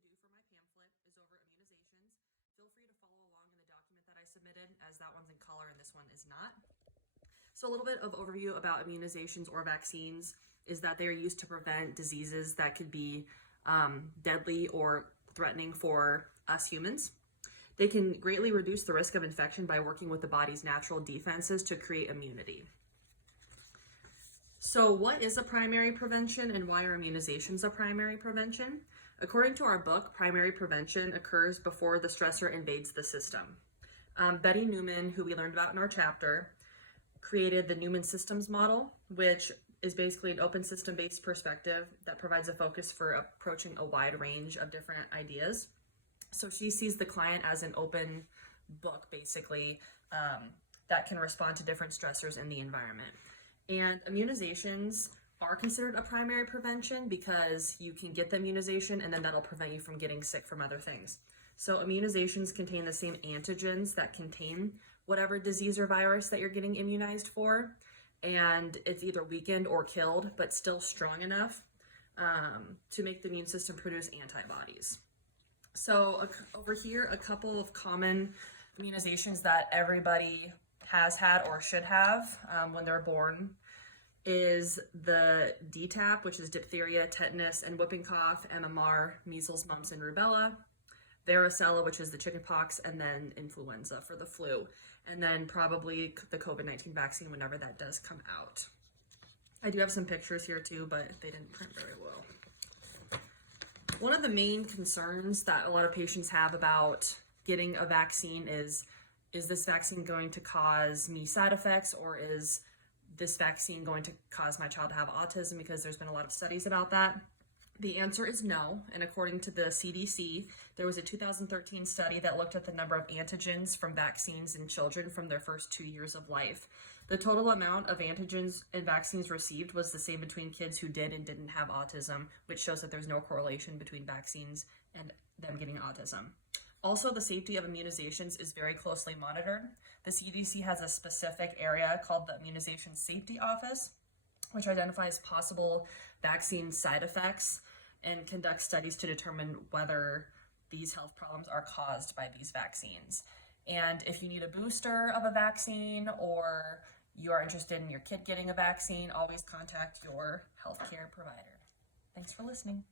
to do for my pamphlet is over immunizations. Feel free to follow along in the document that I submitted, as that one's in color and this one is not. So a little bit of overview about immunizations or vaccines is that they are used to prevent diseases that could be deadly or threatening for us humans. They can greatly reduce the risk of infection by working with the body's natural defenses to create immunity. So what is a primary prevention and why are immunizations a primary prevention? According to our book, primary prevention occurs before the stressor invades the system. Betty Newman, who we learned about in our chapter, created the Newman Systems Model, which is basically an open system-based perspective that provides a focus for approaching a wide range of different ideas. So she sees the client as an open book, basically, that can respond to different stressors in the environment. And immunizations are considered a primary prevention because you can get the immunization and then that'll prevent you from getting sick from other things. So immunizations contain the same antigens that contain whatever disease or virus that you're getting immunized for. And it's either weakened or killed, but still strong enough to make the immune system produce antibodies. So over here, a couple of common immunizations that everybody has had or should have when they're born is the DTaP, which is diphtheria, tetanus, and whooping cough, MMR, measles, mumps, and rubella, varicella, which is the chickenpox, and then influenza for the flu, and then probably the COVID-19 vaccine whenever that does come out. I do have some pictures here too, but they didn't print very well. One of the main concerns that a lot of patients have about getting a vaccine is this vaccine going to cause me side effects, or is this vaccine going to cause my child to have autism, because there's been a lot of studies about that. The answer is no, and according to the CDC, there was a 2013 study that looked at the number of antigens from vaccines in children from their first 2 years of life. The total amount of antigens and vaccines received was the same between kids who did and didn't have autism, which shows that there's no correlation between vaccines and them getting autism. Also, the safety of immunizations is very closely monitored. The CDC has a specific area called the Immunization Safety Office, which identifies possible vaccine side effects and conducts studies to determine whether these health problems are caused by these vaccines. And if you need a booster of a vaccine or you are interested in your kid getting a vaccine, always contact your healthcare provider. Thanks for listening.